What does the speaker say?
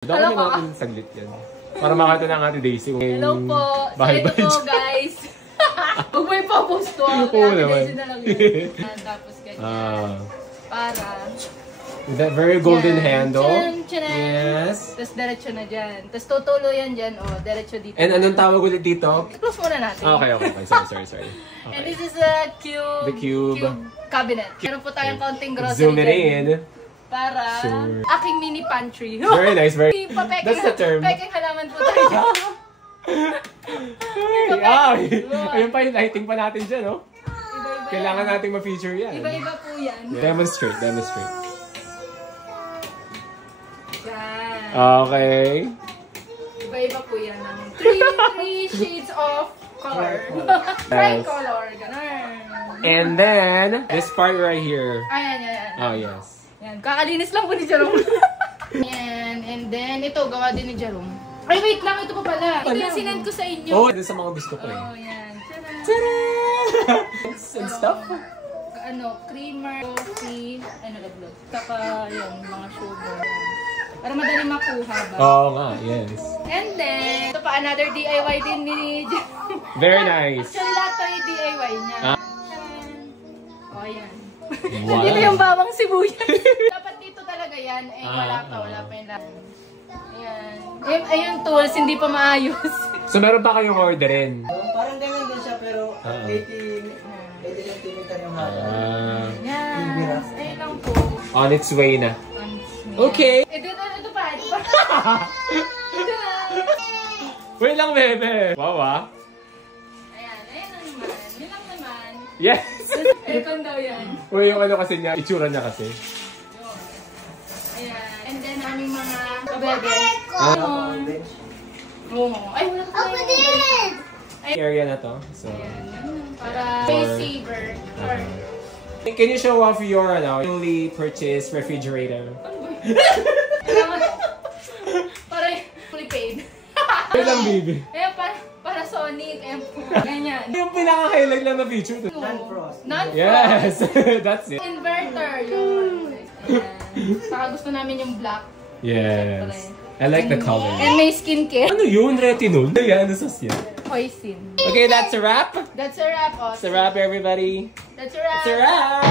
Dami natin saglit yan. Para makita ng Ate Daisy. Hello po. So ito po guys. Huwag mo ipapost to. Oo naman. Daisy na lang yun. Tapos ganyan. Para. With that very golden handle. Yes. Tapos diretso na dyan. Tapos tutulo yan dyan. O, diretso dito. And anong tawag ulit dito? Close muna natin. Okay. Sorry. Okay. And this is a cube. The cube cabinet. Meron po tayong konting grocery. Zoom it in. Para aking mini pantry. Very nice, That's the term. Peking halaman po tayo. Ayun pa yung lighting pa natin dyan, no? Iba-iba kailangan nating ma-feature yan. Iba-iba po yan. Demonstrate. Yan. Okay. Iba-iba po yan. Three shades of color. Tricolor. Ganun. And then, this part right here. Ayan. Oh, yes. Yan. Kakalinis lang po ni Jerome. Yan. And then, ito, gawa din ni Jerome. Ay, wait lang. Ito pa pala. Ito yung sinend ko sa inyo. Oh, ito sa mga gusto ko eh. Oh, yan. Tada! And stuff. Creamer, coffee, nag-vlog. Saka, yan, mga sugar. Para madali makuha ba? Oo nga, yes. And then, ito pa, another DIY din ni Very nice. Actually, lahat to yung DIY niya. Oh, yan. Wow. Dito yung bawang sibuyas. Dapat dito talaga yan. Eh, wala pa yung lahat. Ayan. Ayun tools, hindi pa maayos. So, meron pa kayong orderin? Parang ganyan din siya, pero 80 cm yung haba. Yes. Ayun lang po. On its way na. Okay. Ito pa. Wait lang, bebe. Wow, Ayan naman. Yun lang naman. Yes. Aircon daw yan. Uy, yung kasi niya, itsura niya kasi. Ayan. And then, aming mga kabebe. Ay, wala ka tayo. Area na to. So, para space saver. Can you show off your newly purchased refrigerator? Para fully paid. Wait lang, baby. Ayan, para Sonic. Ayan po. Ganyan. Yung pinaka-highlight lang na feature. Non-frost. Yes! That's it. Inverter. Yun. Saka gusto namin yung black. Yes. I like the color. And may skincare. Ano yun? Retinol? Ano sauce yan? Hoisin. Okay, that's a wrap. That's a wrap. That's a wrap, everybody. That's a wrap. That's a wrap.